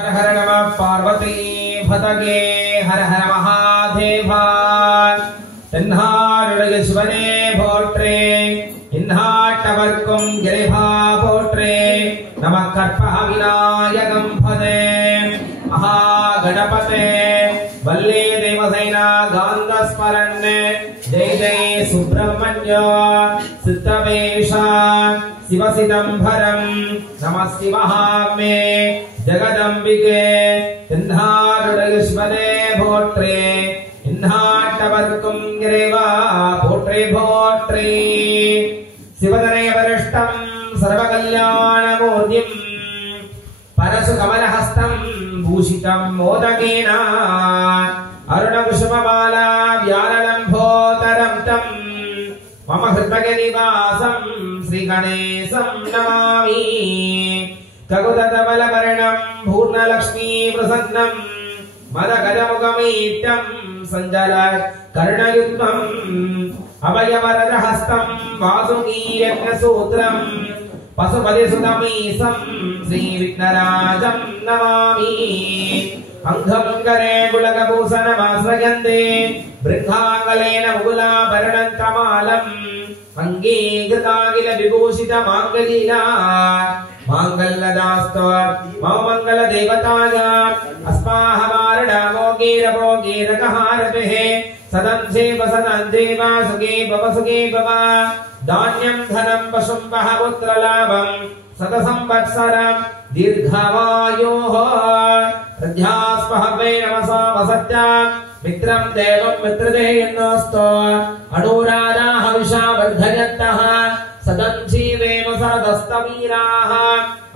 हर हर नमः पार्वती भतगे हर हर महादेव தென்னாடுடைய சிவனே போற்றே இந்நாட்டவர்க்கும் இறைவா போற்றே நம கற்பக விநாயகம் பதே மகா கணபதே வல்லே தேவசேனா காந்தஸ்மரன் ஜெய ஜெய சுப்பிரமணிய சித்தவேஷா சிவசிதம்பரம் நம சிவஹாமே ஜகதம்பிகே தென்னாடுடைய சிவனே போற்றே இந்நாட்டவர்க்கும் இறைவா போற்றே போற்றே சிவதனய வரிஷ்டம் சர்வகல்யாணமூர்த்திம் பரசு கமலஹஸ்தம் பூஷிதம் மோதகேன அருணகுசுமமாலா வியாழலம்போதரம் தம் மம ஹிருதயநிவாசம் ஸ்ரீகணேசம் நமாமி ககுததபலவர்ணம் பூர்ணலக்ஷ்மீ பிரசன்னம் மதகஜமுகமீட்டம் சஞ்சல கர்ணயுக்மம் அபயவரதஹஸ்தம் வாசுகீயக்ஞசூத்ரம் பசுபதிசுதமீசம் ஸ்ரீவிக்னராஜம் நமாமி அங்கம் கரே குலகபூஷணமாஸ்ரயந்தே பிருங்காங்கலேன முகுலாபரணந்தமாலம் அங்கீகிருதாகில விபூஷித மாங்கலீலா மாங்கல்யதாஸ்தோ மம மங்கள தேவதாய அஸ்மாஹமாரணமோகீரபோகீரகஹாரபிஹ சதஞ்சேவ சதஞ்சேவ சுகே பவ தான்யம் தனம் பசும் பஹபுத்ரலாபம் சதசம்பத்சரம் தீர்ഘவாயோः ரத்யாஸ்பஹவே நமசா வசத்யா மித்ரம் தேவம் மித்ரதேயன்னோஸ்தோ அனுராதா ஹவிஷா வர்धयन्तः சதஞ்சீவேம சரதஸ்தவீராः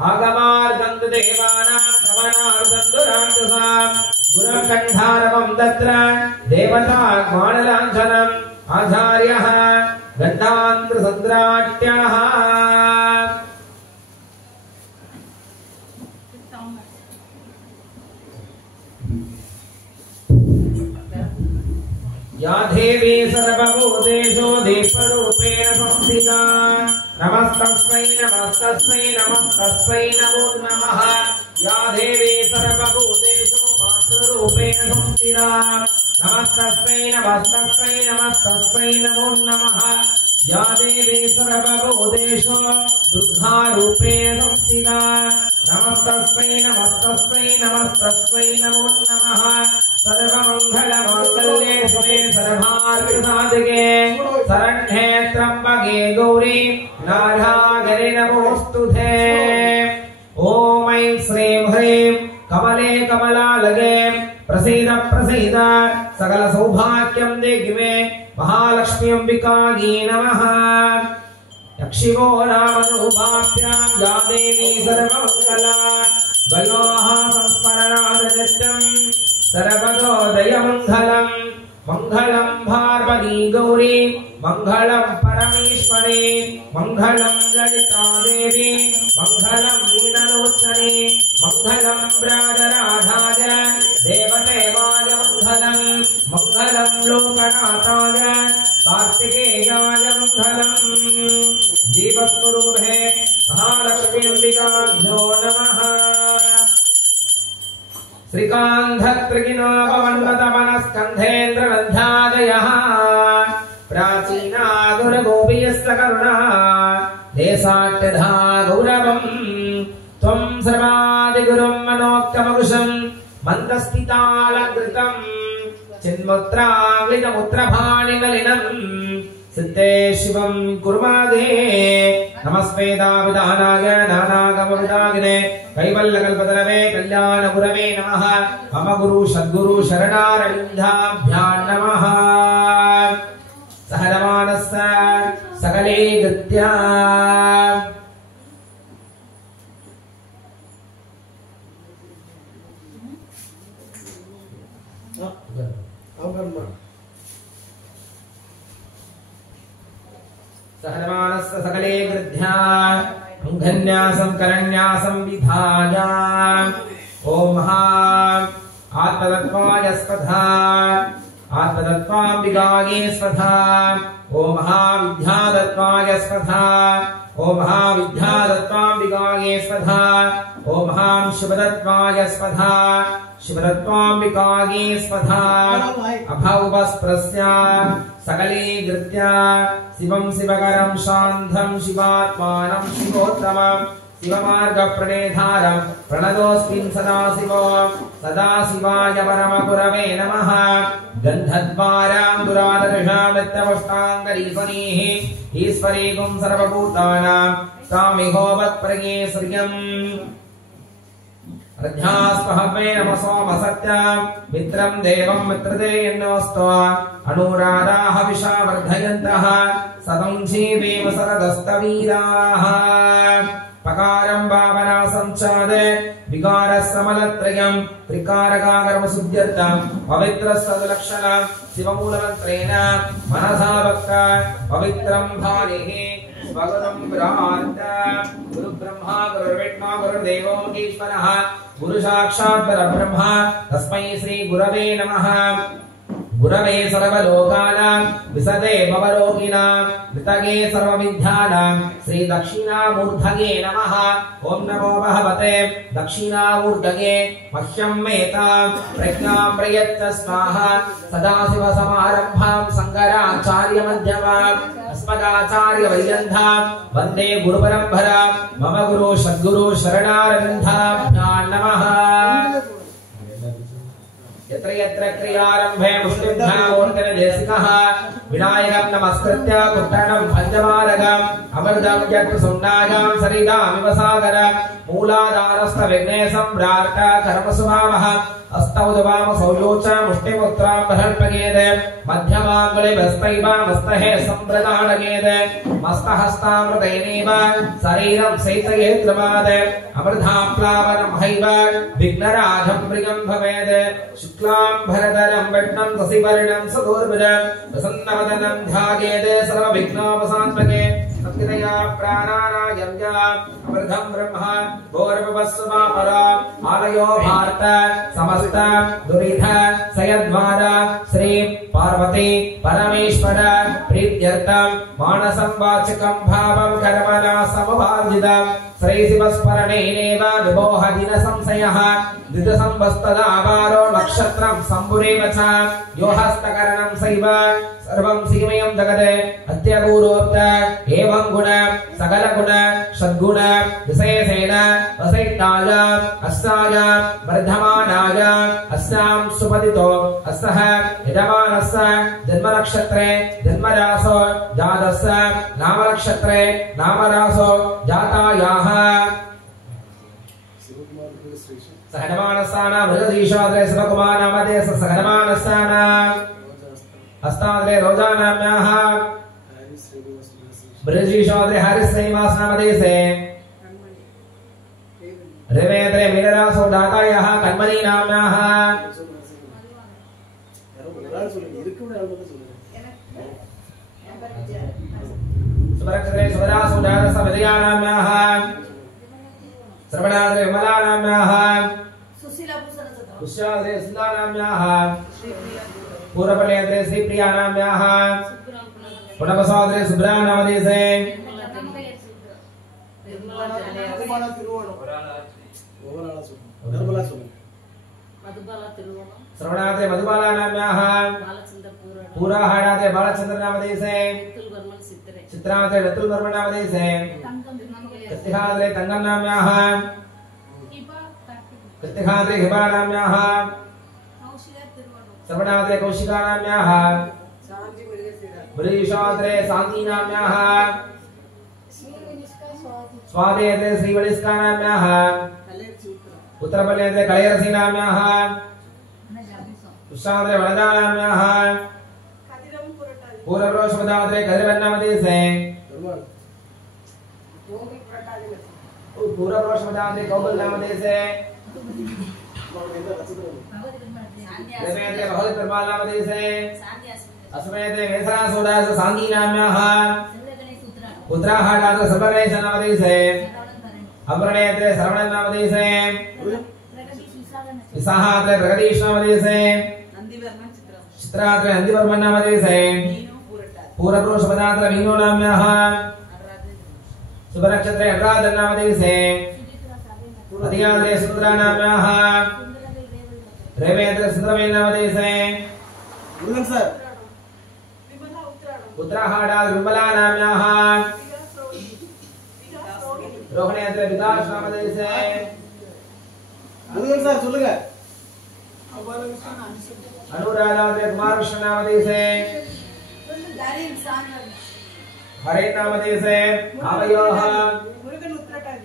ஆகமார்கந்து தேவானாம் கமனார்கந்து ராட்சசாம் குரகண்டாரவம் தத்ர தேவதா மானலாஞ்சனம் ஆச்சார்யः கண்டாந்திர சந்திராட்யः या देवी सर्वभूतेषु दीपरूपेण संस्थिता नमस्तस्मै नमस्तस्मै नमस्तस्मै नमो नमः या देवी सर्वभूतेषु मातृरूपेण संस्थिता नमस्तस्मै नमस्तस्मै नमस्तस्मै नमो नमः या देवी सर्वभूतेषु दुर्गारूपेण संस्थिता नमस्तस्मै नमस्तस्मै नमस्तस्मै नमो नमः सर्वमंगलमांगल्ये शिवे सर्वार्थसाधिके शरण्ये त्र्यंबके गौरी नारायणे नमोस्तुते ओम ऐं श्रीं ह्रीं कमले कमलालये प्रसीद प्रसीद सकल सौभाग्यं देहि मे महालक्ष्मी अंबिकायै नमः यक्षिवो नाम रूपाभ्यां या देवी सर्वमंगला वयोः संस्मरणात् नित्यं सर्वदोदयमङ्गलं मङ्गलं पार्वती गौरी मङ्गलं परमेश्वरी मङ्गलं ललिता देवी मङ्गलं वीणलोचने मङ्गलं ब्राजराधाय देवदेवाय मङ्गलं मङ्गलं लोकनाथाय कार्तिकेयाय मङ्गलं जीवस्वरूपे महालक्ष्मी अंबिकाभ्यो नमः श्रीकान्धत्रिगिनोपमन्वतमनस्कन्धेन्द्रगन्धादयः प्राचीना गुरुगोपीयस्य करुणा देशाट्यधा गौरवम् त्वं सर्वादिगुरुं मनोक्तमकुशं मन्दस्थितालकृतं चिन्मुद्राङ्गितमुद्रभाणिनलिनं सिद्धे शिवं कुर्मादे नमस्वेदाविधानाय नानागमविदागिने कैवल्यकल्पतरवे कल्याणगुरवे नमः मम गुरु सद्गुरु शरणारविन्दाभ्यां नमः सहनमानस्य सकले गत्या सहनमानस्य सकले गृध्या अंघन्यासं करन्यासं विधाय ओम महा आत्मतत्त्वाय स्वधा आत्मतत्त्वाम्बिकायै स्वधा ओम महाविद्यातत्त्वाय स्वधा ओम महाविद्यादत्ताम्बिकायै स्वधा ओम महां शिवदत्ताय स्वधा शिवदत्ताम्बिकायै स्वधा अभवस्प्रस्या सकलीकृत्य शिवं शिवकरं शान्तं शिवात्मानं शिवोत्तमं शिवमार्गप्रणेधारं प्रणतोऽस्मिन् सदाशिवाय परमगुरवे नमः गन्धद्वारां दुरादर्शामित्यवष्टाङ्गरीश्वरीः ईश्वरीगुं सर्वभूतानां सामिहोवत्प्रज्ञे श्रियम् रज्ञास्पहवे नमसोमसत्यं मित्रं देवं मित्रतेयन्नोऽस्तु अनुराधाः विशा वर्धयन्तः सतं जीवेम सरदस्तवीराः पकारं भावना संचाद विकारसमलत्रयं त्रिकारकाकर्मशुद्ध्यर्थं पवित्रसदलक्षणं शिवमूलमन्त्रेण मनसा भक्ता पवित्रं भानिः स्वगुणं ब्रह्मान्त गुरुब्रह्मा गुरुर्विष्णु गुरुर्देवो महेश्वरः गुरुसाक्षात् परब्रह्म तस्मै श्री गुरवे नमः गुरवे सर्वलोकानां विसदे भवरोगिणां मृतगे सर्वविद्यानां श्री दक्षिणामूर्धगे नमः ओम नमो भगवते दक्षिणामूर्धगे मह्यं मेतां प्रज्ञां प्रयच्छ स्वाहा सदाशिवसमारम्भां शङ्कराचार्यमध्यमाम् अस्मदाचार्यपर्यन्तां वन्दे गुरुपरम्परां मम गुरु सद्गुरु शरणारविन्दाभ्यां नमः यत्र यत्र क्रियारम्भे मुष्टिभ्यामूर्तिर्देशिकः विनायकं नमस्कृत्य कुट्टनं पञ्चमारकम् अमृतं यत् सुम्नायां सरितामिव सागरं मूलाधारस्थविघ्नेशं प्रार्थ कर्मसुभावः अस्तौदवाम सौलोच मुष्टिमुत्रां बृहत्पगेद मध्यमाङ्गुलिभस्तैवामस्तहे सम्प्रदानगेद मस्तहस्तामृतैनेव शरीरं सैतयेत्रमाद अमृताप्लावनमहैव विघ्नराजं प्रियं भवेद शुक्लां भरधरं विष्णुं शशिवर्णं सुदुर्भुजं प्रसन्नवदनं ध्यायेत् सर्वविघ्नोपशान्तये सत्कृतया प्राणानायं अमृतं ब्रह्म भूर्भुवस्सुवापरा आलयो भारत समस्त दुरिध सयद्वार श्री पार्वती परमेश्वर प्रीत्यर्थं मानसं वाचकं भावं कर्मणा समवार्जितं श्री शिवस्मरणेनैव विभोः दिन संशयः द्विजसंवत्सरावारो नक्षत्रं सम्पुरेव च यो हस्तकरणं सैव सर्वं सीमयं जगते अत्यपूर्वोक्त एवं गुण सकल गुण सद्गुण विशेषेण वसैताय अस्याय वर्धमानाय अस्यां सुपतितो अस्सः यजमानस्य जन्मनक्षत्रे जन्मरासो जातस्य नामनक्षत्रे नामरासो जातायाः सहनमानसाना मृगधीशाद्रे शिवकुमार नामधे सहनमानसाना हस्ताद्रे रोजानाम्याः मृगधीशाद्रे हरिश्रीनिवास नामधे से रेवेद्रे मीनरासो दातायाः कन्मनी नाम्याः सुभरक्षत्रे सुभरासो दारस विदयानाम्याः श्रवणाद्रे विमलानाम्याः सुशीलाद्रे सुशीलानाम्याः पूर्वपल्लेद्रे श्रीप्रियानाम्याः पुनपसाद्रे सुब्रानामदेशे श्रवणाद्रे मधुबालानाम्याः पूराहाडाद्रे बालचन्द्रनामदेशे चित्राद्रे रतुलवर्मनामदेशे कृत्तिकाद्रे तंगम नाम्याः कृत्तिकाद्रे हिबानाम्याः श्रवणाद्रे कौशिकानाम्याः मृगीशाद्रे शान्तिनाम्याः स्वादेद्रे श्रीवलिस्कानाम्याः उत्तरपल्लेद्रे कलयरसीनाम्याः उषाद्रे वनजानाम्याः पूर्वरोषपदाद्रे कदिरवन्नामदेशे पूर्वरोषपदाद्रे कौबलनामदेशे देवेन्द्रे बहुलप्रभालनामदेशे अस्मेद्रे मेधरासोदास साङ्गीनाम्याः पुत्राहाडाद्रे सर्वगणेशनामदेशे अमरणेद्रे श्रवणनामदेशे विसाहाद्रे प्रगदीशनामदेशे चित्राद्रे नन्दिवर्मन्नामदेशे पूर्वरोषपदाद्रे मीनो नाम्याः शुभ नक्षत्रे अनुराधा नाम दिवसे अधिकारे सुंदरा नाम्याः रेवेंद्र सुंदरमे नाम दिवसे मुरुगन सर उत्तराहाड़ा विमला नाम्याः रोहिणेंद्र विकास नाम दिवसे मुरुगन सर சொல்லுங்க अनुराधा कुमार कृष्ण नाम दिवसे हरे नाम दिवसे आवयोः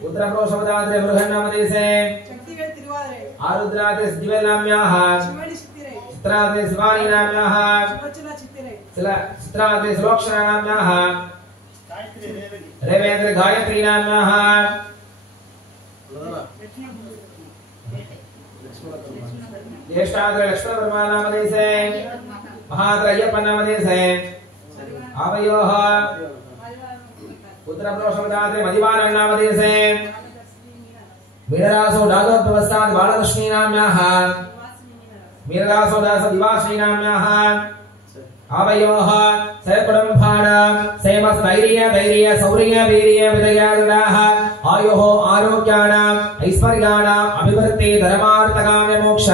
उत्तरप्रोशवदाद्रे मुरुगन नाम दिवसे आरुद्राद्रे सजीवल नाम्याः चित्राद्रे शिवानी नाम्याः चित्राद्रे सुलोक्षणा नाम्याः रेवेंद्र गायत्री नाम्याः ज्येष्ठाद्रे लक्ष्मण वर्मा नाम दिवसे महाद्रे अय्यप्पन नाम दिवसे आवयोः उत्तरप्रोशवदाद्रे मदिवारण नाम दिवसे मीनरासो दादोद्भवस्ताद् बालकृष्णी नाम्याः मीनरासो दास दिवाश्री नाम्याः आवयोः सकुटुम्बानां क्षेमस्थैर्य शौर्य वीर्य विजयाः आयोः आरोग्याणाम् ऐश्वर्याणाम् अभिवृद्धि धर्मार्थकाम्य मोक्ष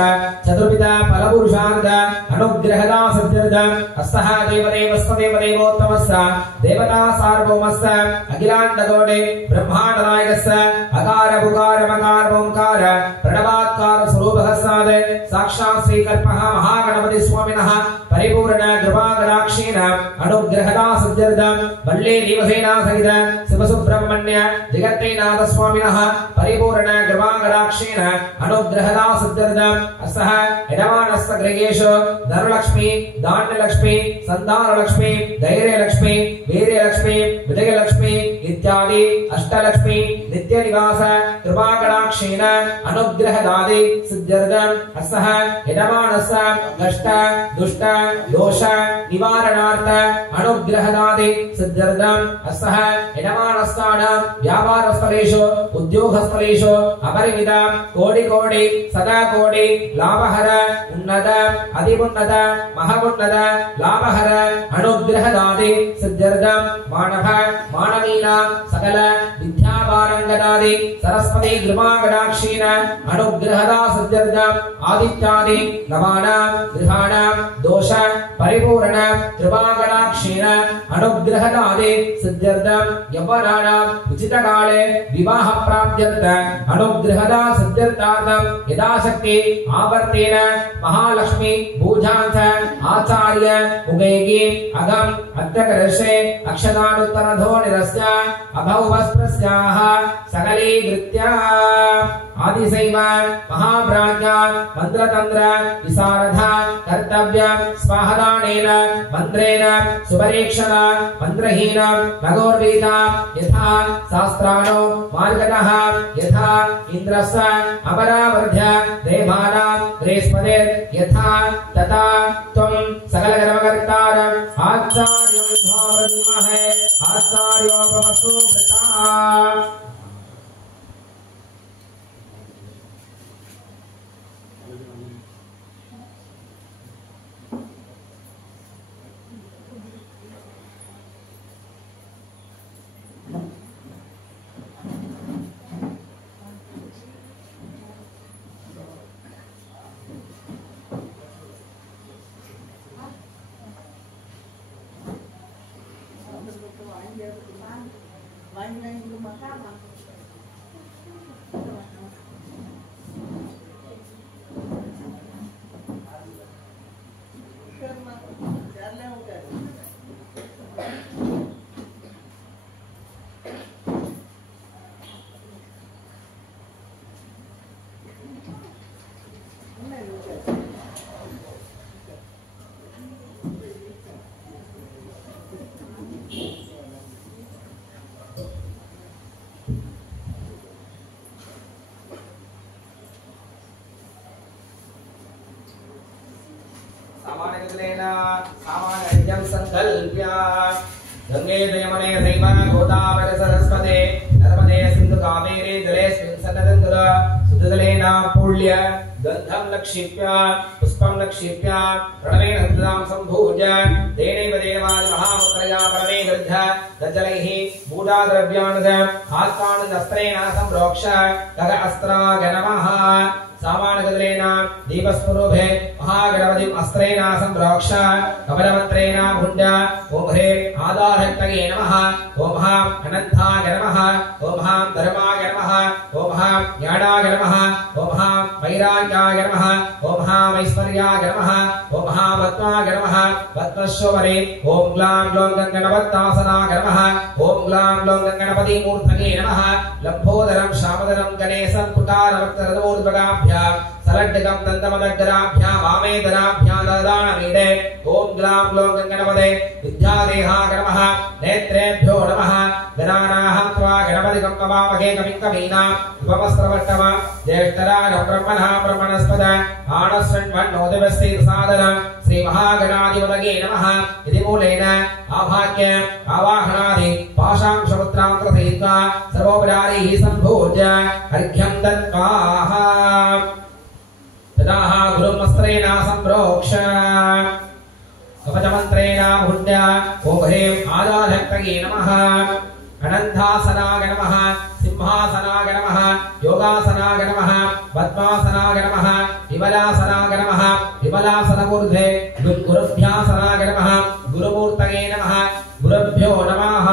चतुर्विध फलपुरुषार्थ अनुग्रहदा सिद्ध्यर्थम् अस्तः देवदेवस्तदेवदेवोत्तमस्य देवता सार्वभौमस्य अखिलाण्डकोटि ब्रह्माण्डनायकस्य अकार उकार मकार ओंकार प्रणवात्कार स्वरूपः साद साक्षात् श्रीकल्पः महागणपति स्वामिनः परिपूर्ण कृपाकटाक्षेण अनुग्रहदा सिद्ध्यर्थम् वल्ली देवसेना सहित शिवसुब्रह्मण्य जगन्नाथ स्वामिनः परिपूर्ण कृपाकटाक्षेण अनुग्रहदा सिद्ध्यर्थम् अस्तः यजमानस्य गृहेषु धनलक्ष्मी धान्यलक्ष्मी सन्तानलक्ष्मी धैर्यलक्ष्मी वीर्यलक्ष्मी विजयलक्ष्मी इत्यादि अष्टलक्ष्मी नित्यनिवास कृपाकटाक्षेण अनुग्रहदादि सिद्ध्यर्थम् अस्तः यजमानस्य कष्ट दुष्ट दोष निवारणार्थ अनुग्रहदादि सिद्ध्यर्थम् अस्तः यजमानस्थानां व्यापारस्थलेषु उद्योगस्थलेषु अपरिमित कोटि कोटि सदा कोटि लाभहर उन्नत अधिउन्नत महउन्नत लाभहर अनुग्रहदादि सिद्ध्यर्थम् मानव मानवीनां सकल विद्यापारंगतादि सरस्वती कृपाकटाक्षेण अनुग्रहदा सिद्ध्यर्थम् आदित्यादि नवानां गृहाणां दोष परिपूर्ण कृपाकटाक्षेण अनुग्रहदादि सिद्ध्यर्थम् यौवनानाम् उचितकाले विवाह प्राप्त्यर्थ अनुग्रहदा सिद्ध्यर्थार्थम् यथाशक्ति आवर्तेन महालक्ष्मी पूजांच आचार्य उगैगी अगम अत्यकर्षे अक्षतानुत्तरधो निरस्य अभौवस्प्रस्याः सकलीकृत्य आदिशैव महाप्राज्ञा मंत्रतंत्र विशारद कर्तव्य स्वाहदानेन मंत्रेण सुपरीक्षणा मंत्रहीन भगवद्गीता यथा शास्त्राणो मार्गतः यथा इंद्रस्य अपरावर्ध्य देवानां बृहस्पते यथा तथा त्वं सकलकर्मकर्तारम् आचार्यं भावयामहे आचार्योपमस्तु भृता सामान्यं संकल्प्य गंगे यमुने चैव गोदावरी सरस्वती नर्मदे सिंधु कावेरी जलेस्मिन् सन्निधिं कुरु शुद्धजलेन पूल्य गंधं लक्षिप्य पुष्पं लक्षिप्य प्रणवेन हृदां सम्भूज्य देनैव देवादि महामुत्रया परमे गृध्य दज्जलैः मूढाद्रव्यान् आत्मान् अस्त्रेण संप्रोक्ष तग अस्त्राय नमः सामानगदलेन दीपस्वरूपे महागणपतिं अस्त्रेण संप्रोक्ष कमलमन्त्रेण भुञ्ज ओम ह्रे आधारक्तये नमः ओम अनन्ताय नमः ओम धर्माय नमः ओम ज्ञानाय नमः ओम वैराग्याय नमः ओम ऐश्वर्याय नमः ओम पद्माय नमः पद्मश्वरे ओम ग्लां ग्लौं गणपतासनाय नमः ओम ग्लां ग्लौं गणपति मूर्धने नमः लंबोदरं श्यामदरं गणेशं कुटारवक्त्रदूर्ध्वगाभ्यां सलड्डकं दन्तमदग्राभ्यां वामेतराभ्यां ददानमीडे ओम ग्लां ग्लौं गणपते विद्यादेहाय नमः नेत्रेभ्यो नमः गणानाहं त्वा गणपतिं नमामहे कविं कवीनां उपमस्त्रवट्टम ज्येष्ठराज ब्रह्मणः ब्रह्मणस्पद आनस्वन्वन्नोदिवस्तीर्सादन श्री महागणाधिपतये नमः इति मूलेन आभाग्य आवाहनादि पाशांशपुत्रान्तरसहित्वा सर्वोपचारैः सम्भूज्य अर्घ्यं दत्त्वाः तदाह गुरुमस्त्रेण सम्प्रोक्ष कवचमन्त्रेण भुञ्ज ओम ह्रीं आदाधक्तये नमः अनन्तासनाय नमः सिंहासनाय नमः योगासनाय नमः पद्मासनाय नमः विमलासनाय नमः विमलासनमूर्धे गुरुभ्यासनाय नमः गुरुमूर्तये नमः गुरुभ्यो नमः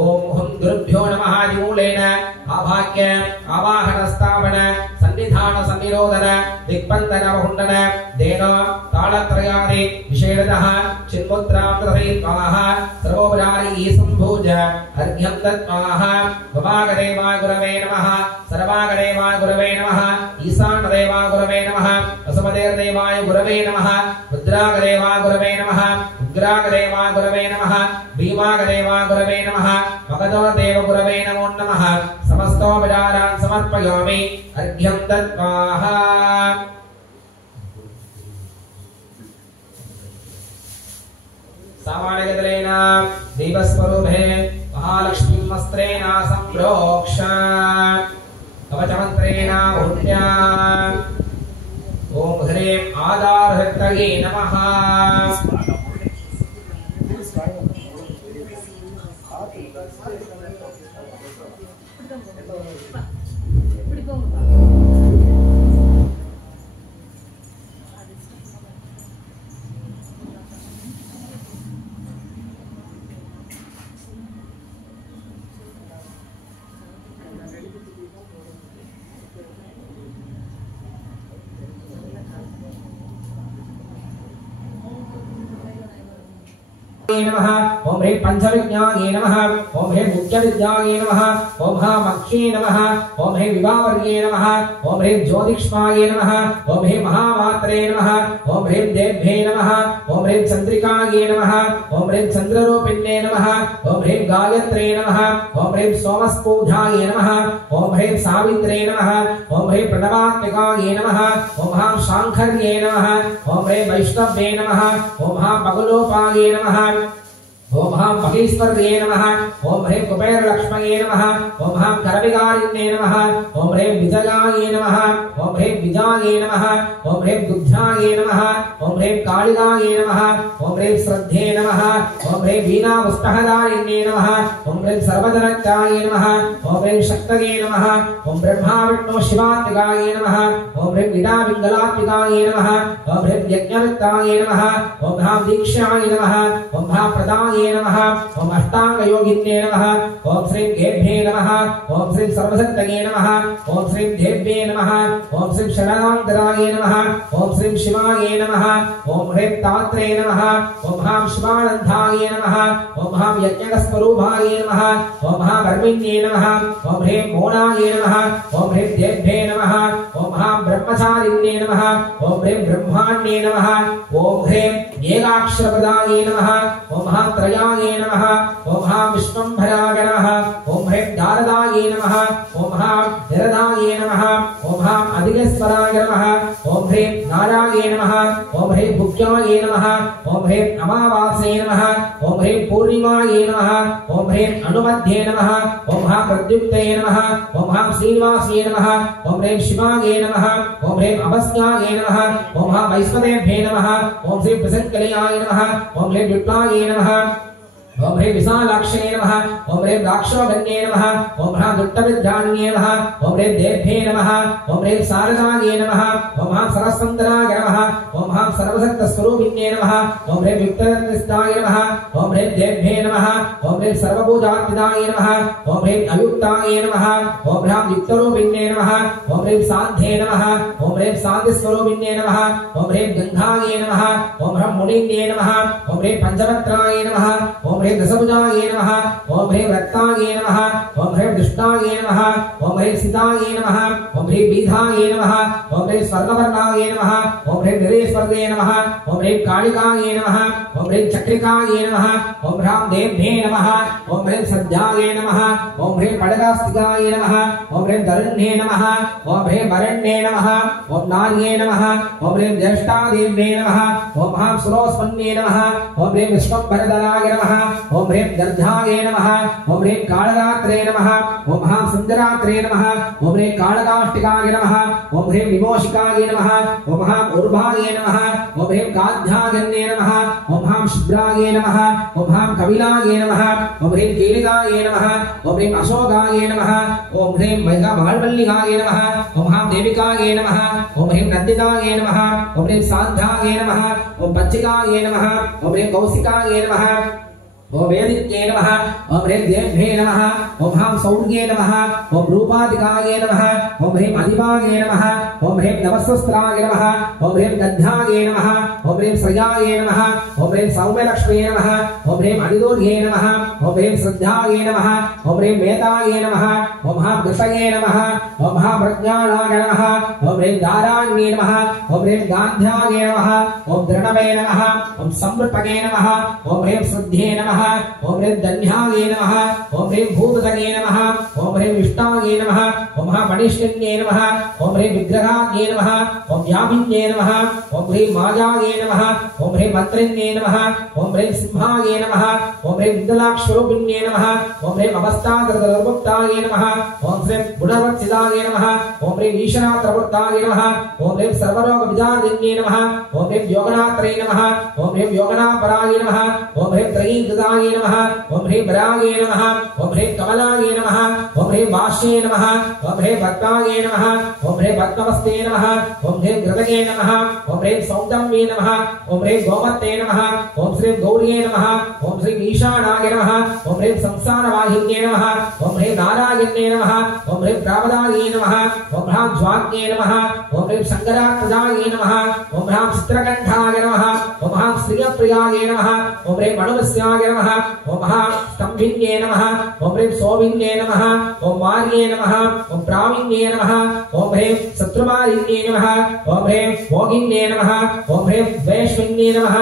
ओम हुं गुरुभ्यो नमः मूलेन आभाग्य आवाहनस्थापन सन्निधान सन्निरोधन दिक्पन्दन हुण्डन देन तालत्रयादि विशेषतः चिन्मुद्रान्तरसहित्वाः सर्वोपचारैः सम्भूज्य अर्घ्यं दत्त्वाः गवागदेवाय गुरवे नमः सर्वागदेवाय गुरवे नमः ईशानदेवाय गुरवे नमः असमदेर्देवाय गुरवे नमः रुद्रागदेवाय गुरवे नमः उग्रागदेवाय गुरवे नमः भीमागदेवाय गुरवे नमः मगधोदेव गुरवे नमो नमः समस्तोपचारान् समर्पयामि अर्घ्यं दत्त्वाः सामान्यगदलेन दीपस्वरूपे महालक्ष्मीं अस्त्रेण सम्प्रोक्ष कवचमन्त्रेण भुञ्ज ओम ह्रीं आधारहक्तये नमः नमः ओम ह्रीं पंचविज्ञाने नमः ओम ह्रीं मुख्यविद्याये नमः ओम मक्षे नमः ओम ह्रीं विवावर्ये नमः ओम ह्रीं ज्योतिष्माये नमः ओम ह्रीं महामात्रे नमः ओम ह्रीं देव्ये नमः ओम ह्रीं चंद्रिकाये नमः ओम ह्रीं चंद्ररूपिण्ये नमः ओम ह्रीं गायत्रे नमः ओम ह्रीं सोमस्पूजाये नमः ओम ह्रीं सावित्रे नमः ओम ह्रीं प्रणवात्मिकाये नमः ओम शांखर्ये नमः ओम ह्रीं वैष्णव्ये नमः ओम पगलोपाये नमः ओम महेश्वर्ये नमः ओम ह्रीं कुबेरलक्ष्मये नमः ओम करविकारिण्ये नमः ओम ह्रीं विजयाये नमः ओम ह्रीं विजाये नमः ओम ह्रीं दुग्धाये नमः ओम ह्रीं कालिकाये नमः ओम ह्रीं श्रद्धे नमः ओम ह्रीं वीणापुष्पहदारिण्ये नमः ओम ह्रीं सर्वजनकाये नमः ओम ह्रीं शक्तये नमः ओम ब्रह्मा विष्णु शिवात्मिकाये नमः ओम ह्रीं वीणापिङ्गलात्मिकाये नमः ओम ह्रीं यज्ञवित्ताये नमः ओम दीक्षाये नमः ओम प्रदाये नमः ओम अष्टांग योगिन्ये नमः ओम श्रीं गेभ्ये नमः ओम श्रीं सर्वशक्तये नमः ओम श्रीं देव्ये नमः ओम श्रीं शरणान्तराये नमः ओम श्रीं शिवाये नमः ओम ह्रीं तात्रे नमः ओम शिवानन्दाये नमः ओम यज्ञस्वरूपाये नमः ओम कर्मिण्ये नमः ओम ह्रीं मोनाये नमः ओम ह्रीं देव्ये नमः ओम ब्रह्मचारिण्ये नमः ओम ह्रीं ब्रह्माण्ये नमः ओम ह्रीं एकाक्षरपदाये नमः ओम लयाये नमः ओम हां विश्वंभराय नमः ओम ह्रीं नारदाये नमः ओम हां निरदाये नमः ओम हां अधिकेश्वराय नमः ओम ह्रीं नाराये नमः ओम ह्रीं भुक्याये नमः ओम ह्रीं अमावास्ये नमः ओम ह्रीं पूर्णिमाये नमः ओम ह्रीं अनुमध्ये नमः ओम हां प्रद्युम्नये नमः ओम हां श्रीनिवासये नमः ओम ह्रीं शिवाये नमः ओम ह्रीं अवस्याये नमः ओम हां वैष्णवेभ्ये नमः ओम श्री प्रसन्नकलयाय नमः ओम ह्रीं विप्लाये नमः ओम ह्रीं विशालाक्षये नमः ओम ह्रीं दाक्षोगन्ये नमः ओम हां दुट्टविद्यान्ये नमः ओम ह्रीं देभ्ये नमः ओम ह्रीं शारदाये नमः ओम हां सरस्वन्दनाय नमः ओम हां सर्वशक्तस्वरूपिण्ये नमः ओम ह्रीं युक्तनिष्ठाय नमः ओम ह्रीं देभ्ये नमः ओम ह्रीं सर्वभूतात्मिकाय नमः ओम ह्रीं अयुक्ताय नमः ओम ह्रीं युक्तरूपिण्ये नमः ओम ह्रीं शान्ते नमः ओम ह्रीं शान्तिस्वरूपिण्ये नमः ओम ह्रीं गन्धाय नमः ओम ह्रीं मुनिन्ये नमः ओम ह्रीं पंचवक्त्राय नमः ओम ह्रीं दशभुजाय नमः ओम ह्रीं रक्ताय नमः ओम ह्रीं दुष्टाय नमः ओम ह्रीं सिताय नमः ओम ह्रीं बीधाय नमः ओम ह्रीं स्वर्णवर्णाय नमः ओम ह्रीं निरेश्वर्ये नमः ओम ह्रीं कालिकाय नमः ओम ह्रीं चक्रिकाय नमः ओम ह्रां देव्ये नमः ओम ह्रीं सद्याय नमः ओम ह्रीं पडगास्तिकाय नमः ओम ह्रीं धरण्ये नमः ओम ह्रीं वरण्ये नमः ओम नार्ये नमः ओम ह्रीं ज्येष्ठादेव्ये नमः ओम हां सुरोस्पन्ये नमः ओम ह्रीं विश्वंभरधराय नमः ओम ह्रीं गर्धाये नमः ओम ह्रीं कालरात्रे नमः ओम हां सुन्दरात्रे नमः ओम ह्रीं कालकाष्टिकाय नमः ओम ह्रीं विमोशिकाय नमः ओम हां उर्भाये नमः ओम ह्रीं काध्यागन्ये नमः ओम हां शुभ्राये नमः ओम हां कविलाये नमः ओम ह्रीं कीलिकाये नमः ओम ह्रीं अशोकाये नमः ओम ह्रीं महावल्लिकाये नमः ओम हां देविकाये नमः ओम ह्रीं नन्दिताये नमः ओम ह्रीं सान्ध्याये नमः ओम पच्चिकाये नमः ओम ह्रीं कौशिकाये नमः ओम वेदित्ये नमः ओम ह्रीं देव्ये नमः ओम हां सौर्ये नमः ओम रूपाधिकाये नमः ओम ह्रीं अधिपाये नमः ओम ह्रीं नवसहस्राय नमः ओम ह्रीं गन्धाये नमः ओम ह्रीं श्रयाये नमः ओम ह्रीं सौम्यलक्ष्म्ये नमः ओम ह्रीं अनिदूर्ये नमः ओम ह्रीं श्रद्धाये नमः ओम ह्रीं मेताये नमः ओम हां दशये नमः ओम हां प्रज्ञानाय नमः ओम ह्रीं दाराण्ये नमः ओम ह्रीं गान्ध्याये नमः ओम दृढवे नमः ओम संवृतये नमः ओम ह्रीं श्रद्धे नमः ओम ह्रीं धन्याये नमः ओम ह्रीं भूतये नमः ओम ह्रीं विष्टाये नमः ओम हां मणिष्ण्ये नमः ओम ह्रीं विग्रहाये नमः ओम यामिन्ये नमः ओम ह्रीं मायाये नमः ओम ह्रीं मन्त्रिण्ये नमः ओम ह्रीं सिंहाये नमः ओम ह्रीं विन्दलाक्षरूपिण्ये नमः ओम ह्रीं अवस्थादर्मुक्ताये नमः ओम ह्रीं गुणवत्सिदाये नमः ओम ह्रीं ईशनात्रवृत्ताये नमः ओम ह्रीं सर्वरोगविदारिण्ये नमः ओम ह्रीं योगनात्रे नमः ओम ह्रीं योगनापराये नमः ओम ह्रीं त्रयीकृताये नमः ओम ह्रीं वराये नमः ओम ह्रीं कमलाये नमः ओम ह्रीं वाष्ये नमः ओम ह्रीं पद्माये नमः ओम ह्रीं पद्मवस्ते नमः ओम ह्रीं घृतये नमः ओम ह्रीं सौन्दम्ये नमः ओम ह्रीं गोमत्ते नमः ओम श्रीं गौर्ये नमः ओम श्रीं ईशानाय नमः ओम ह्रीं संसारवाहिन्ये नमः ओम ह्रीं नारायण्ये नमः ओम ह्रीं प्रापदाये नमः ओम ह्रां ज्वाज्ञे नमः ओम ह्रीं शङ्करात्मजाये नमः ओम ह्रां चित्रकण्ठाय नमः ओम हां श्रियप्रियाये नमः ओम ह्रीं मणुवस्याय नमः ओम हां स्तम्भिन्ये नमः ओम ह्रीं सोभिन्ये नमः ओम मार्ये नमः ओम प्राविन्ये नमः ओम ह्रीं शत्रुमारिन्ये नमः ओम ह्रीं भोगिन्ये नमः ओम ह्रीं वैश्विन्ये नमः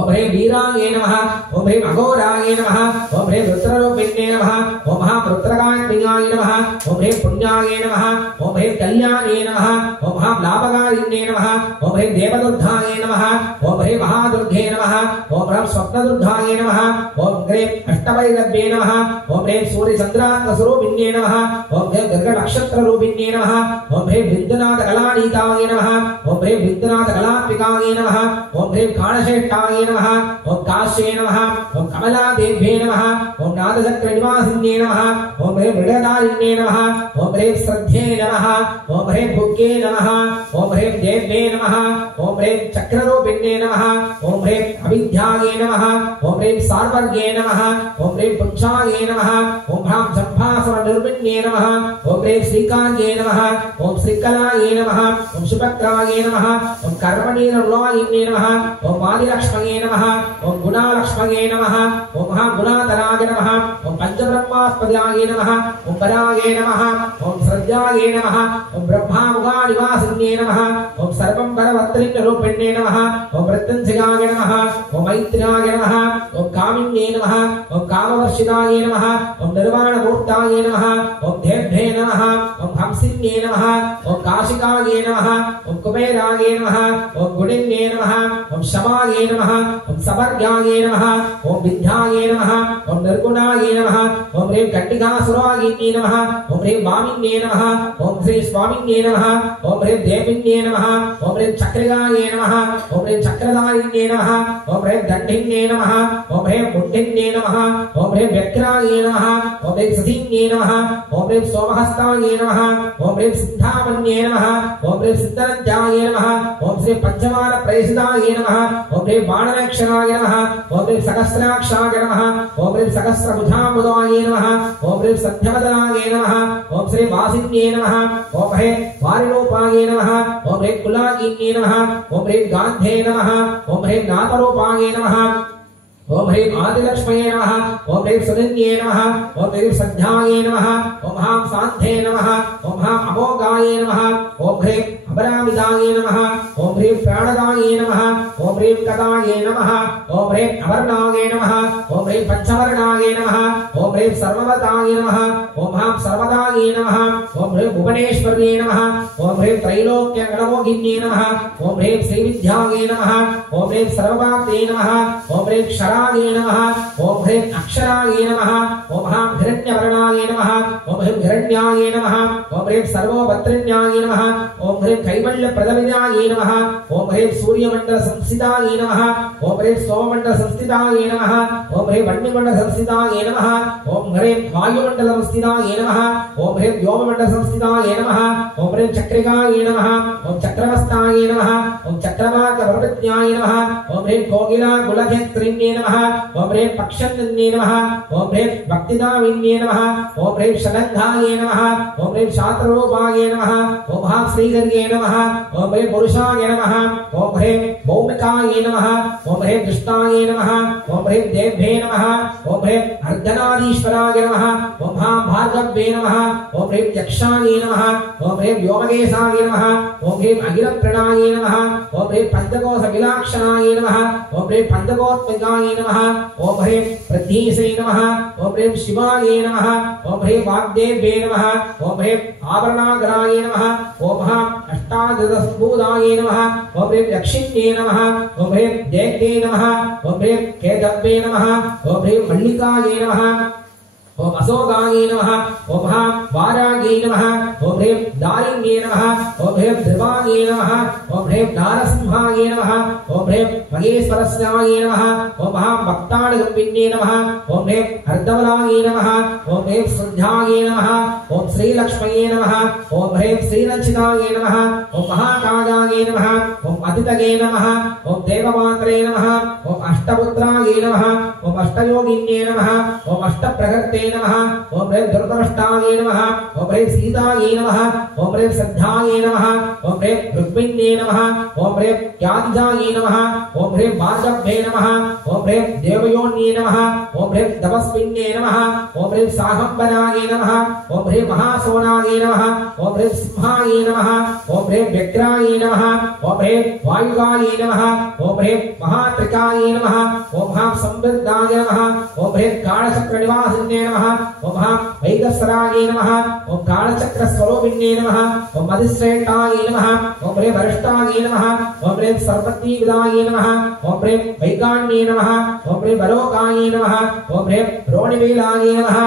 ओम ह्रीं वीराये नमः ओम ह्रीं अघोराये नमः ओम ह्रीं रुद्ररूपिण्ये नमः ओम हां रुद्रकात्मिकाय नमः ओम ह्रीं पुण्याये नमः ओम ह्रीं कल्याणे नमः ओम हां लाभकारिण्ये नमः ओम ह्रीं देवदुर्गाये नमः ओम ह्रीं महादुर्गे नमः ओम ह्रीं स्वप्नदुर्गाये नमः ओम ह्रीं अष्टभैरव्ये नमः ओम ह्रीं सूर्यचन्द्रात्मस्वरूपिण्ये नमः ओम ह्रीं गर्गनक्षत्ररूपिण्ये नमः ओम ह्रीं बिन्दुनाथकलानीताय नमः ओम ह्रीं बिन्दुनाथकलात्मिकाय नमः ओम ह्रीं कालश्रेष्ठाय नमः ओम काश्ये नमः ओम कमलादेव्ये नमः ओम नादचक्रनिवासिन्ये नमः ओम ह्रीं मृगधारिण्ये नमः ओम ह्रीं श्रद्धे नमः ओम ह्रीं भुक्ये नमः ओम ह्रीं देव्ये नमः ओम ह्रीं चक्ररूपिण्ये नमः ओम ह्रीं अविद्याये नमः ओम ह्रीं सार्वर्गे नमः ओम ह्रीं पुच्छाये नमः ओम ह्रां जम्भासुरनिर्विण्ये नमः ओम ह्रीं श्रीकान्ये नमः ओम श्रीकलाये नमः ओम शुभक्राये नमः ओम कर्मणीरनुलायिन्ये नमः ओम आदिलक्ष्मये नमः ओम गुणालक्ष्मये नमः ओम हां गुणाधराय नमः ओम पंचब्रह्मास्पदाय नमः ओम पराये नमः ओम श्रद्धाये नमः ओम ब्रह्मामुखानिवासिन्ये नमः ओम सर्वं वरवत्रिण्य रूपिण्ये नमः ओम प्रत्यंसिकाय नमः ओम मैत्र्याय नमः ओम कामिन्ये नमः ओम कामवर्षिताय नमः ओम निर्वाणमूर्ताय नमः ओम देव्ये नमः ओम हंसिन्ये नमः ओम काशिकाय नमः ओम कुबेराय नमः ओम गुणिन्ये नमः ओम शमाय नमः ओम समर्गाय नमः ओम विद्याय नमः ओम निर्गुणाय नमः ओम ह्रीं कट्टिकासुराय नमः ओम ह्रीं वामिन्ये नमः ओम श्री स्वामिन्ये नमः ओम ह्रीं देविन्ये नमः ओम ह्रीं चक्रिकाय नमः ओम ह्रीं चक्रधारिण्ये नमः ओम ह्रीं दण्डिन्ये नमः ओम ह्रीं मुण्डिन्ये नमः ओम ह्रीं व्यक्राय नमः ओम ह्रीं सतीन्ये नमः ओम ह्रीं सोमहस्ताय नमः ओम ह्रीं सिद्धामन्ये नमः ओम ह्रीं सिद्धनन्द्याय नमः ओम श्री पंचमार प्रेषिताय नमः ओम ह्रीं बाणरक्षणाय नमः ओम ह्रीं सहस्राक्षाय नमः ओम ह्रीं सहस्रभुजाम्बुदाय नमः ओम ह्रीं सत्यवदनाय नमः ओम श्री वासिन्ये नमः ओम ह्रीं वारिरूपाय नमः ओम ह्रीं कुलागिन्ये नमः ओम ह्रीं गान्धे नमः ओम ह्रीं नाथरूपाय नमः ओम ह्रीं आदिलक्ष्मये नमः ओम ह्रीं सुनिन्ये नमः ओम ह्रीं सद्ध्याये नमः ओम हां शान्ते नमः ओम हां अमोघाय नमः ओम ह्रीं अबरामिदाय नमः ओम ह्रीं प्राणदाय नमः ओम ह्रीं कदाय नमः ओम ह्रीं अवर्णाय नमः ओम ह्रीं पंचवर्णाय नमः ओम ह्रीं सर्ववताय नमः ओम हां सर्वदाय नमः ओम ह्रीं भुवनेश्वर्ये नमः ओम ह्रीं त्रैलोक्यगणमोहिन्ये नमः ओम ह्रीं श्रीविद्याय नमः ओम ह्रीं सर्ववाप्ते नमः ओम ह्रीं क्षराय नमः ओम ह्रीं अक्षराय नमः ओम हां हिरण्यवर्णाय नमः ओम ह्रीं हिरण्याय नमः ओम ह्रीं सर्वोपत्रिण्याय नमः ओम ह्रीं कैवल्यप्रदविदाय नमः ओम ह्रीं सूर्यमण्डल संस्थिताय नमः ओम ह्रीं सोममण्डल संस्थिताय नमः ओम ह्रीं वह्निमण्डल संस्थिताय नमः ओम ह्रीं वायुमण्डल संस्थिताय नमः ओम ह्रीं व्योममण्डल संस्थिताय नमः ओम ह्रीं चक्रिकाय नमः ओम चक्रवस्ताय नमः ओम चक्रवाकवरविद्याय नमः ओम ह्रीं कोकिला कुलक्षेत्रिण्ये नमः ओम ह्रीं पक्षन्ये नमः ओम ह्रीं भक्तिदाविन्ये नमः ओम ह्रीं शनन्धाय नमः ओम ह्रीं शात्ररूपाय नमः ओम हां श्रीहर्ये नमः ओम ह्रीं पुरुषाय नमः ओम ह्रीं भौमिकाय नमः ओम ह्रीं कृष्णाय नमः ओम ह्रीं देव्ये नमः ओम ह्रीं अर्धनारीश्वराय नमः ओम हां भार्गव्ये नमः ओम ह्रीं यक्षाय नमः ओम ह्रीं व्योमकेशाय नमः ओम ह्रीं अखिलप्राणाय नमः ओम ह्रीं पंचकोशविलाक्षणाय नमः ओम ह्रीं पंचकोत्मिकाय नमः ओम ह्रीं प्रतीसे नमः ओम ह्रीं शिवाय नमः ओम ह्रीं वाग्देव्ये नमः ओम ह्रीं आभरणागराय नमः ओम हां अष्टादशभूताय नमः ओम ह्रीं यक्षिण्ये नमः ओम ह्रीं देव्ये नमः ओम ह्रीं केतव्ये नमः ओम ह्रीं मल्लिकाय नमः ओम अशोकाय नमः ओम हां वारागे नमः ओम ह्रीं दारिण्ये नमः ओम ह्रीं ध्रुवाय नमः ओम ह्रीं नारसिंहाय नमः ओम ह्रीं महेश्वरस्याय नमः ओम हां भक्ताणगम्भिन्ये नमः ओम ह्रीं अर्धवलाय नमः ओम ह्रीं श्रद्धाय नमः ओम श्रीलक्ष्मये नमः ओम ह्रीं श्रीरक्षिताय नमः ओम महाकायाय नमः ओम अतितगे नमः ओम देवमात्रे नमः ओम अष्टपुत्राय नमः ओम अष्टयोगिन्ये नमः ओम अष्टप्रकृते नमः ओम ह्रीं दुर्दष्टाय नमः ओम ह्रीं सीताय नमः ओम ह्रीं सद्धाय नमः ओम ह्रीं रुक्मिण्ये नमः ओम ह्रीं ज्ञातिजाय नमः ओम ह्रीं भार्गव्ये नमः ओम ह्रीं देवयोन्ये नमः ओम ह्रीं तपस्विन्ये नमः ओम ह्रीं साहम्बराय नमः ओम ह्रीं महासोनाय नमः ओम ह्रीं सिंहाय नमः ओम ह्रीं व्यग्राय नमः ओम ह्रीं वायुगाय नमः ओम ह्रीं महात्रिकाय नमः ओम हां संवृद्धाय नमः ओम ह्रीं कालचक्रनिवासिन्ये नमः ओम हां वैदस्सराय नमः ओम कालचक्रस्वरूपिण्ये नमः ओम अधिश्रेष्ठाय नमः ओम ह्रीं वरिष्ठाय नमः ओम ह्रीं सर्वज्ञविदाय नमः ओम ह्रीं वैकाण्ये नमः ओम ह्रीं वरोकाय नमः ओम ह्रीं रोणिवेलाय नमः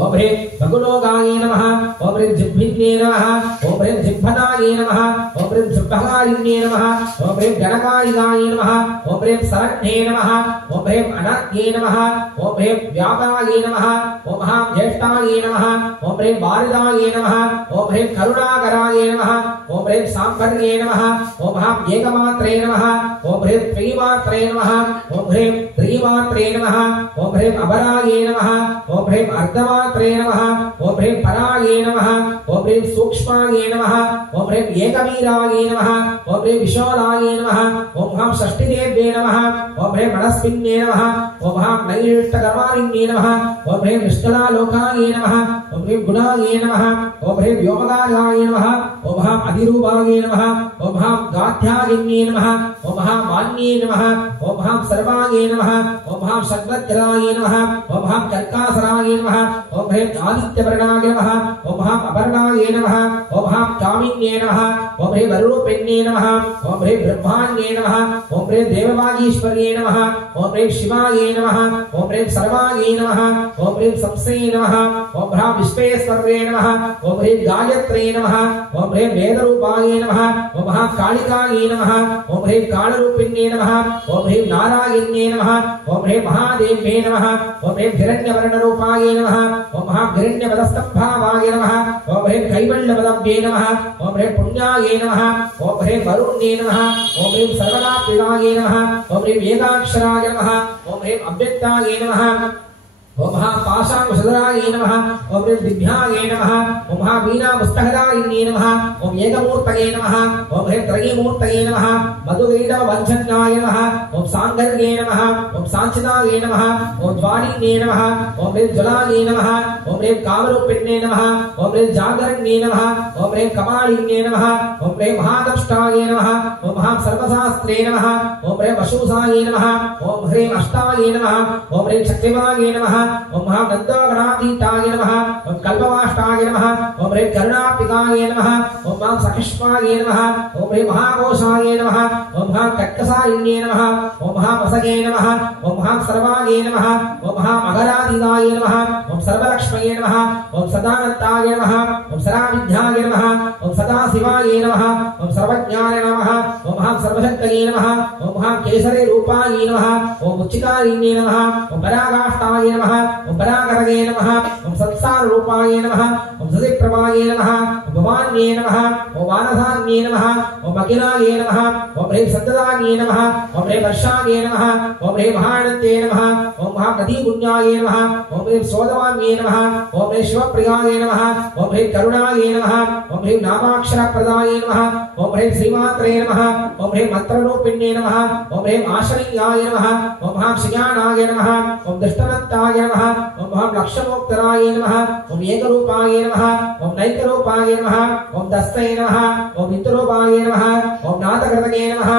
ओम ह्रीं बगुलोगाय नमः ओम ह्रीं जिह्विन्ये नमः ओम ह्रीं जिह्वदाय नमः ओम ह्रीं जिह्वकारिण्ये नमः ओम ह्रीं गणकारिकाय नमः ओम ह्रीं शरण्ये नमः ओम ह्रीं अनाद्ये नमः ओम ह्रीं व्यापाय नमः ओम हां ज्येष्ठाय नमः ओम ह्रीं वारिदाय नमः ओम ह्रीं करुणाकराय नमः ओम ह्रीं सांभर्ये नमः ओम हां एकमात्रे नमः ओम ह्रीं त्रिमात्रे नमः ओम ह्रीं त्रिमात्रे नमः ओम ह्रीं अबराय नमः ओम ह्रीं अर्धमा श्रीमात्रे नमः ओम ह्रीं पराये नमः ओम ह्रीं सूक्ष्माये नमः ओम ह्रीं एकवीराये नमः ओम ह्रीं विशालाये नमः ओम हां षष्टिदेव्ये नमः ओम ह्रीं मनस्विन्ये नमः ओम हां नैष्ठकर्माणिन्ये नमः ओम ह्रीं विष्णुलालोकाये नमः ओम ह्रीं गुणाये नमः ओम ह्रीं व्योमगायाये नमः ओम हां अधिरूपाये नमः ओम हां गात्यागिन्ये नमः ओम हां मान्ये नमः ओम हां सर्वाये नमः ओम हां षड्वज्राये नमः ओम हां कर्कासराये नमः ओम ह्रीं आदित्यवर्णाय नमः ओम हां अपर्णाये नमः ओम हां कामिन्ये नमः ओम ह्रीं वरुणपेन्ये नमः ओम ह्रीं ब्रह्माण्ये नमः ओम ह्रीं देववागीश्वर्ये नमः ओम ह्रीं शिवाये नमः ओम ह्रीं सर्वाये नमः ओम ह्रीं संसे नमः ओम ह्रीं विश्वेश्वर्ये नमः ओम ह्रीं गायत्रे नमः ओम ह्रीं वेदरूपाये नमः ओम हां कालिकाये नमः ओम ह्रीं कालरूपिण्ये नमः ओम ह्रीं नारायण्ये नमः ओम ह्रीं महादेव्ये नमः ओम ह्रीं हिरण्यवर्णरूपाये नमः ओम हां हिरण्यपदस्तंभावाय नमः ओम ह्रीं कैवल्यपदव्ये नमः ओम ह्रीं पुण्याये नमः ओम ह्रीं वरुण्ये नमः ओम ह्रीं सर्वदाप्रियाये नमः ओम ह्रीं एकाक्षराय नमः ओम ह्रीं अव्यक्ताये नमः ओम हां पाशाकुशधराये नमः ओम ह्रीं दिव्याये नमः ओम हां वीणापुस्तकधारिण्ये नमः ओम एकमूर्तये नमः ओम ह्रीं त्रयीमूर्तये नमः मधुगैडववञ्चन्याय नमः ओम सांगर्ये नमः ओम सांचिताये नमः ओम ज्वालिन्ये नमः ओम ह्रीं ज्वलाये नमः ओम ह्रीं कामरूपिण्ये नमः ओम ह्रीं जागरण्ये नमः ओम ह्रीं कपालिन्ये नमः ओम ह्रीं महादष्टाये नमः ओम हां सर्वशास्त्रे नमः ओम ह्रीं वशुसाये नमः ओम ह्रीं अष्टाये नमः ओम ह्रीं शक्तिमाये नमः ओम हां नन्दगणातीताय नमः ओम कल्पवाष्टाय नमः ओम ह्रीं करुणापिकाय नमः ओम हां सखिष्माय नमः ओम ह्रीं महाकोशाय नमः ओम हां कट्कसारिण्ये नमः ओम हां वसगे नमः ओम हां सर्वाये नमः ओम हां मगरादिदाय नमः ओम सर्वलक्ष्मये नमः ओम सदानन्ताय नमः ओम सदाविद्याय नमः ओम सदाशिवाय नमः ओम सर्वज्ञाय नमः ओम हां सर्वशक्तये नमः ओम हां केसरे रूपाय नमः ओम उच्चिकारिण्ये नमः ओम परागाष्टाय नमः ओम परागरगे नमः ओम संसार रूपाय नमः ओम सदिप्रभाय नमः ओम भवान्ये नमः ओम मानसान्ये नमः ओम अखिलाय नमः ओम ह्रीं सद्दाये नमः ओम ह्रीं वर्षाये नमः ओम ह्रीं महानन्ते नमः ओम महानदीपुण्याय नमः ओम ह्रीं सोदवान्ये नमः ओम ह्रीं शिवप्रियाय नमः ओम ह्रीं करुणाय नमः ओम ह्रीं नामाक्षरप्रदाय नमः ओम ह्रीं श्रीमात्रे नमः ओम ह्रीं मंत्ररूपिण्ये नमः ओम ह्रीं आशनीयाय नमः ओम हां श्रियाणाय नमः ओम दृष्टवन्ताय नमः ओम हां लक्ष्मोक्तराय नमः ओम एकरूपाय नमः ओम नैकरूपाय नमः ओम दस्तये नमः ओम वितरूपाय नमः ओम नाथकृतये नमः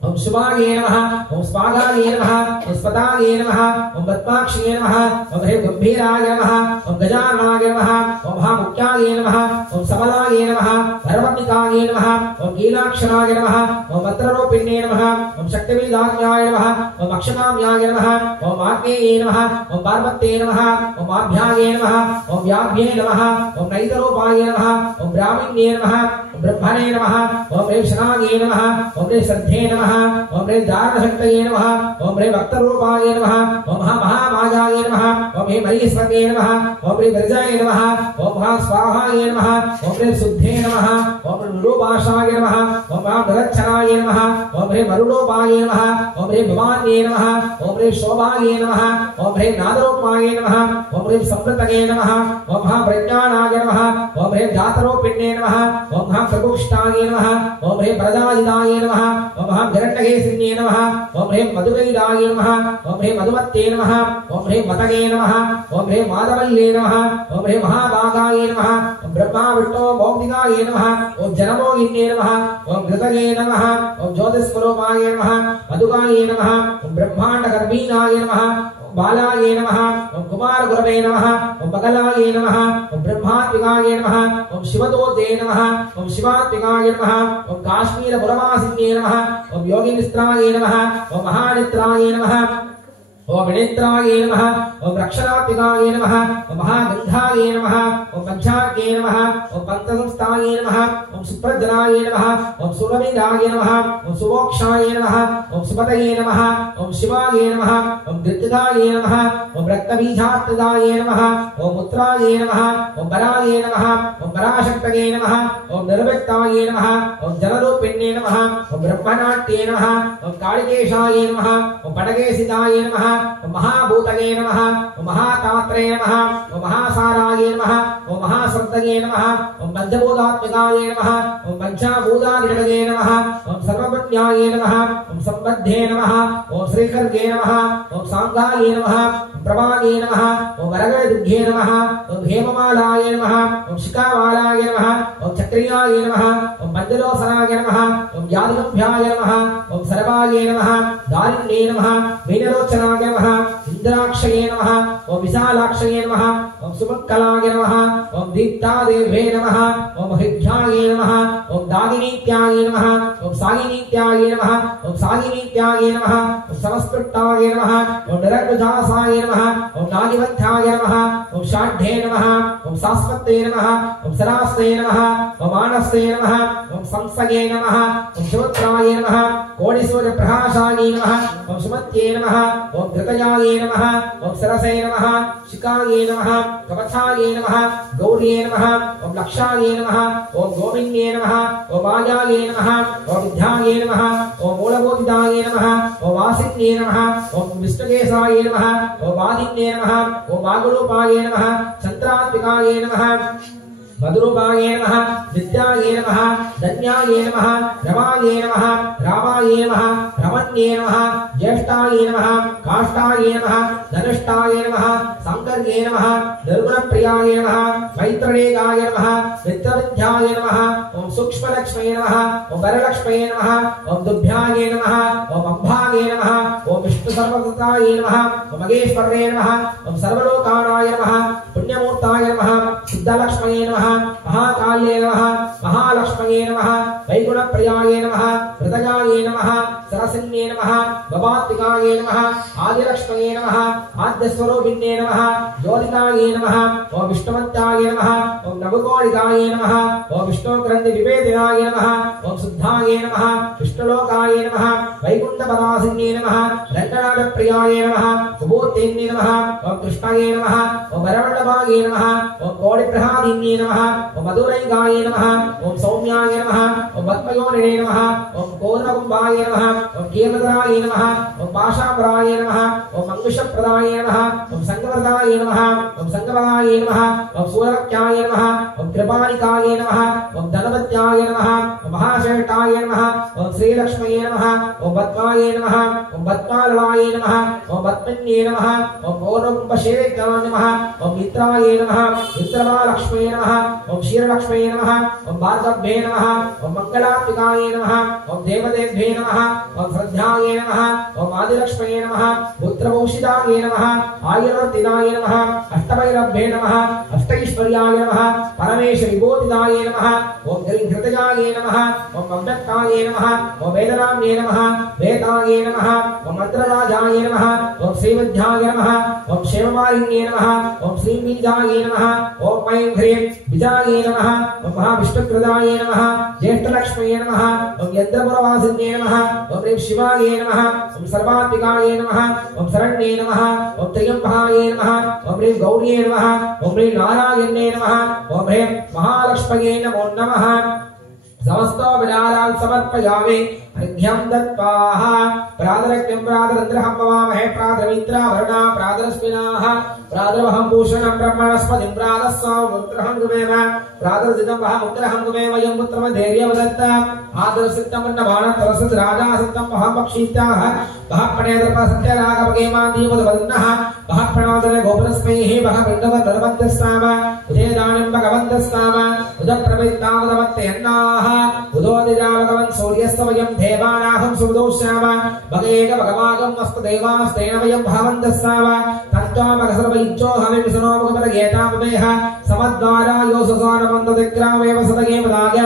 ओम शुभाये नमः ओम स्वागाये नमः ओम स्पताये नमः ओम पद्माक्षये नमः ओम ह्रीं गंभीराय नमः ओम गजाननाय नमः ओम हां मुख्याये नमः ओम समलाये नमः सर्वज्ञाये नमः ओम कीलाक्षराय नमः ओम मंत्ररूपिण्ये नमः ओम शक्तिविदाज्ञाय नमः ओम अक्षमाम्याय नमः ओम आज्ञेये नमः ओम पार्वत्ये नमः ओम आभ्याये नमः ओम व्याभ्ये नमः ओम नैतरूपाय नमः ओम ब्राह्मण्ये नमः ओम ब्रह्मणे नमः ओम ह्रीं शनाये नमः ओम ह्रीं श्रद्धे नमः ओम ह्रीं दारणशक्तये नमः ओम ह्रीं भक्तरूपाय नमः ओम महामायाय नमः ओम ह्रीं मरीश्वरे नमः ओम ह्रीं गिरिजाय नमः ओम स्वाहाय नमः ओम ह्रीं शुद्धे नमः ओम निरूपाशाय नमः ओम निरक्षराय नमः ओम ह्रीं वरुणोपाय नमः ओम ह्रीं भवान्ये नमः ओम ह्रीं शोभाय नमः ओम ह्रीं नादरूपाय नमः ओम ह्रीं समृतये नमः ओम प्रज्ञानाय नमः ओम ह्रीं जातरूपिण्ये नमः ओम प्रकुष्ठाय नमः ओम ह्रीं प्रजादिदाय नमः ओम हिरण्यकेशिन्ये नमः ओम ह्रीं मधुगैदाय नमः ओम ह्रीं मधुमत्ते नमः ओम ह्रीं मतगे नमः ओम ह्रीं माधवल्ये नमः ओम ह्रीं महाभागाय नमः ओम ब्रह्मा विष्णु भौतिकाय नमः ओम जनमोगिन्ये नमः ओम घृतये नमः ओम ज्योतिस्वरूपाय नमः मधुकाय नमः ओम ब्रह्माण्डगर्भीनाय नमः बालाये नमः ओम कुमार गुरवे नमः ओम बगलाये नमः ओम ब्रह्मात्मिकाय नमः ओम शिवदूते नमः ओम शिवात्मिकाय नमः ओम काश्मीर पुरवासिन्ये नमः ओम योगिनिस्त्राय नमः ओम महानित्राय नमः ओम विनेत्राय नमः ओम रक्षणात्मिकाय नमः ओम महागंधाय नमः ओम पंचाग्ये नमः ओम पंचसंस्थाय नमः ओम सुप्रजनाय नमः ओम सुरविदाय नमः ओम सुमोक्षाय नमः ओम सुपतये नमः ओम शिवाय नमः ओम गृद्धदाय नमः ओम रक्तबीजात्मदाय नमः ओम मुत्राय नमः ओम बराय नमः ओम पराशक्तये नमः ओम निर्व्यक्ताय नमः ओम जनरूपिण्ये नमः ओम ब्रह्मनाट्ये नमः ओम कालिकेशाय नमः ओम पटकेशिताय नमः ओम महाभूतये नमः ओम महातात्रे नमः ओम महासाराये नमः ओम महासंतये नमः ओम पंचभूतात्मकाये नमः ओम पंचभूताधिपतये नमः ओम सर्वज्ञाये नमः ओम संबद्धे नमः ओम श्रीकर्गे नमः ओम सांगाये नमः ओम प्रभागे नमः ओम वरगदुग्घे नमः ओम हेममालाये नमः ओम शिखामालाये नमः ओम चक्रियाये नमः ओम पंचलोसनाय नमः ओम यादगभ्याय नमः ओम सर्वाये नमः दारिण्ये नमः मीनलोचनाय नमः इंद्राक्षये नमः ओम विशालाक्षये नमः ओम सुमक्कलाय नमः ओम दीप्तादेवे नमः ओम हृद्याय नमः ओम दागिनीत्याय नमः ओम सागिनीत्याय नमः ओम सागिनीत्याय नमः ओम समस्पृष्टाय नमः ओम निरग्जासाय नमः ओम नागिवत्थाय नमः ओम शाढ्ये नमः ओम सास्पत्ते नमः ओम सरास्ते नमः ओम मानस्ते नमः ओम संसगे नमः ओम शिवत्राय नमः कोटिसूर्य प्रकाशाय नमः ओम सुमत्ये नमः ओम धृतयाय नमः ओम सरसे नमः शिखाय नमः कवचाय नमः गौर्ये नमः ओम लक्षाय नमः ओम गोविन्ये नमः ओम आयाय नमः ओम विद्याय नमः ओम मूलबोधिताय नमः ओम वासिन्ये नमः ओम विष्णुकेशाय नमः ओम वादिन्ये नमः ओम वागुरूपाय नमः चन्द्रात्मिकाय नमः मधुरूपाय नमः विद्याय नमः धन्याय नमः रमाय नमः रामाय नमः रमण्ये नमः ज्येष्ठाय नमः काष्ठाय नमः धनुष्ठाय नमः शंकर्ये नमः निर्गुणप्रियाय नमः मैत्रणेकाय नमः मित्रविद्याय नमः ओम सूक्ष्मलक्ष्म्ये नमः ओम वरलक्ष्म्ये नमः ओम दुभ्याय नमः ओम अंभाय नमः ओम विष्णुसर्वकृताय नमः ओम महेश्वर्ये नमः ओम सर्वलोकानाय नमः पुण्यमूर्ताय नमः सिद्धलक्ष्म्ये नमः महाकाल्ये नमः महालक्ष्म्ये नमः वैगुणप्रियाय नमः हृदयाय नमः सरसिन्ये नमः भवात्मिकाय नमः आदिलक्ष्म्ये नमः आद्यस्वरूपिण्ये नमः ज्योतिकाय नमः ओम विष्णुवत्ताय नमः ओम नवकोटिकाय नमः ओम विष्णुग्रन्थि विभेदिनाय नमः ओम शुद्धाय नमः विष्णुलोकाय नमः वैकुण्ठपदासिन्ये नमः रङ्गनाथप्रियाय नमः कुबोधेन्ये नमः ओम कृष्णाय नमः ओम वरवल्लभाय नमः ओम कोटिप्रहादिन्ये नमः ओम मधुरैकाय नमः ओम सौम्याय नमः ओम पद्मयोनिने नमः ओम कोनकुम्भाय नमः ओम कीर्तनाय नमः ओम पाशाम्बराय नमः ओम अंकुशप्रदाय नमः ओम संगवर्धाय नमः ओम संगवदाय नमः ओम सूरवक्याय नमः ओम कृपालिकाय नमः ओम धनवत्याय नमः ओम महाश्रेष्ठाय नमः ओम श्रीलक्ष्म्ये नमः ओम पद्माय नमः ओम पद्मालवाय नमः ओम पद्मन्ये नमः ओम पौर्णकुम्भशेविकाय नमः ओम मित्राय नमः मित्रमालक्ष्म्ये नमः ओम क्षीरलक्ष्म्ये नमः ओम भार्गव्ये नमः ओम मंगलात्मिकाय नमः ओम देवदेभ्ये नमः ओम श्रद्धाय नमः ओम आदिलक्ष्म्ये नमः पुत्रभूषिताय नमः आयुर्वर्धिताय नमः अष्टभैरव्ये नमः अष्टैश्वर्याय नमः परमेश विभूतिदाय नमः ओम हृदयाय नमः ओम अव्यक्ताय नमः ओम वेदनाम्ये नमः वेदाय नमः ओम मंत्रराजाय नमः ओम श्रीविद्याय नमः ओम क्षेममालिन्ये नमः ओम श्रीबीजाय नमः ओम ऐं ह्रीं विजाय नमः ओम महाविष्णुकृताय नमः ज्येष्ठलक्ष्म्ये नमः ओम यन्द्रपुरवासिन्ये नमः ओम ह्रीं शिवाय नमः ओम सर्वात्मिकाय नमः ओम शरण्ये नमः ओम त्र्यम्बकाय नमः ओम ह्रीं गौर्ये नमः ओम ह्रीं नारायण्ये नमः ओम ह्रीं महालक्ष्म्ये नमो नमः समस्तो विनारान् समर्पयामि अर्घ्यं दत्त्वाः प्रातरक्तं प्रातरन्द्रहं भवामहे प्रातरमित्रावरुणा प्रातरस्मिनाः प्रातरवहं भूषणं ब्रह्मणस्पतिं प्रातस्वामुत्रहं गुमेव प्रातरजितं वह मुत्रहं गुमेव यं पुत्रमधैर्यवदत्त आदरसिद्धमन्नबाणतरसद् राजासत्तं वहं बक्षीत्याः वह प्रणेदर्पसत्यरागभगेमादीवदवदन्नः वह प्रणोदने गोपुरस्मैः वह पिण्डवदर्वद्यस्ताम उदयदानिं भगवन्तस्ताम उदप्रवित्तावदवत्तेन्नाः उदोदिरावगवन् सूर्यस्तवयं देवानाहं सुदोष्याम भगेक भगवागं मस्त देवास्तेन वयं भवन्तस्ताम तत्त्वामगसर्वैच्छोहमे विसनोमुखपरगेताममेह समद्वारा योससानमन्ददिग्रामेव सदगेव नाग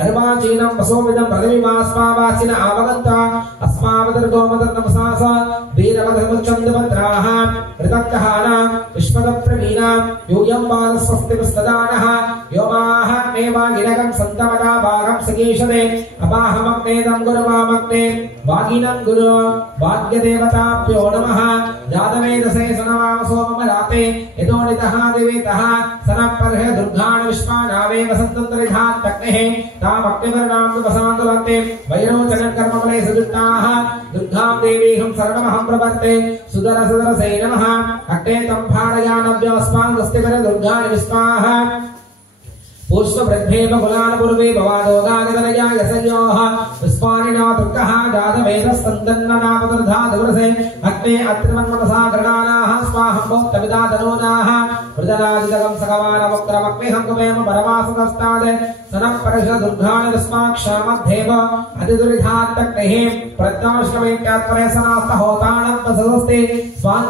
हर्वाचीनं वसोमिदं प्रथमिमास्मावाचिन आवगन्ता अस्मावदर्गोमदर्नमसास वीरवधर्मचन्दपत्राः ऋतङ्कहाना विश्वदप्रवीणा यूयं बालस्वस्तिमस्तदानः योमाः मेवागिरकं सन्तमना भागं सकीशते अपाहमग्नेदं गुरुवामग्ने वागिनं गुरु भाग्यदेवताभ्यो नमः जातवेदसे सनवाम सोममलाते यतोनितः दिवेतः सनपर्ह दुर्गान् विश्वानावे वसन्तन्तरिधात् तक्नेः तामग्निवर्णां विवसान्तुलन्ते वैरोचनकर्मफले सजुष्टाः दुर्गां देवीहं सर्वमहं प्रपत्ते सुदरसदरसे नमः अग्ने तं भारयानव्यस्मान् दुर्गान् विश्वाः पुष्पवृद्धेव कुलान पूर्वे भवादोगागतनया यसयोः विस्फारिणो दुर्गः जातवेदस्तन्दन्ननापदर्धादुरसे अग्ने अत्रिमन्मनसा गृणानाः स्वाहं भोक्तविदा तनूनाः मृदराजितकं सकवानमुक्तमग्निहं कुमेम परमासुतस्ताद् सनःपरिषदुर्गान् विस्माक्षामद्धेव अतिदुरिधात्तग्निः प्रज्ञाश्रमेत्यात्परेसनास्तहोताणं वसदस्ते स्वान्